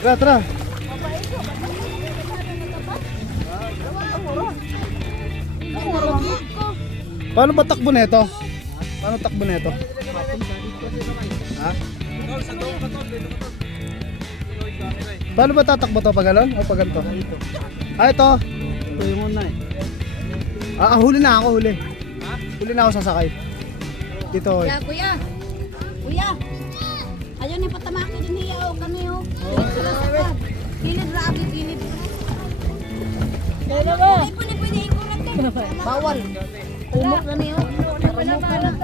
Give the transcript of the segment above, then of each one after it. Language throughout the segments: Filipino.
Tara, tara. Paano ba takbo nito? Paano takbo nito? Ha? Paano ba tatakbo to? Pag galon o pag ganito? Ah, ito. Ito yung una eh. Huli na ako, huli. Huli na ako sasakay. Dito eh. Kuya, kuya. Ayaw ni patamaki din niya o kaniyo. Kilid rabi, kilid. Kaya ba? Pwede ikurat din. Bawal. Umok na niyo. Umok na lang.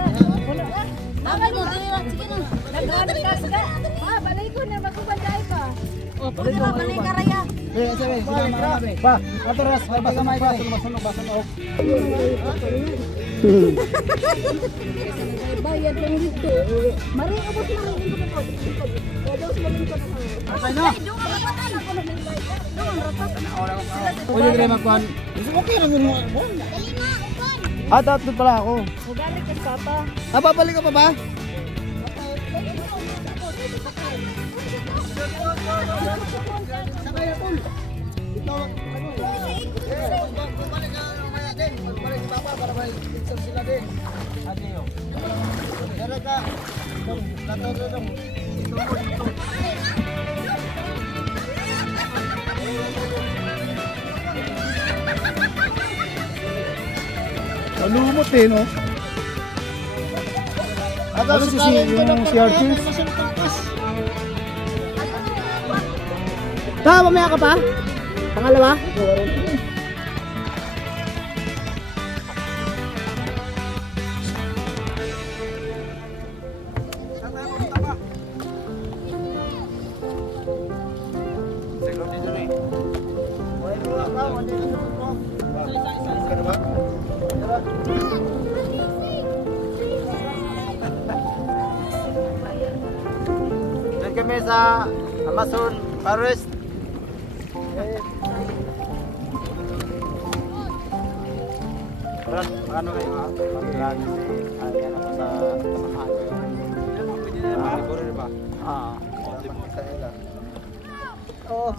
Bakal mo, dali lang. Sige na. Nagdadali ka sa balay ko na magkubanday pa. O, pwede na balay ka raya. Sabi, pa, maturas, basamay ka. Basunog. Bayad lang dito. Mari, abot na rin dito po. Okay na. Pwede ka rin magkuhan. Okay lang mo. Doon pala ako. Magalik ka papa. Babalik ka pa ba? Sakay na pool. Ito, bumalik ka mamaya din. Bumalik si Papa para may picture sila din. Adiyo. Dara ka. Dong. Ito mo dito. Malumot eh, no? Ano si yung CRT? Mamaya ka pa? Pangalawa? Diyan kami sa Amazon Forest. Ano kayo mag-vlog si ano ko sa kasamahan ko yun. Pwede na ba? Ba? Oo.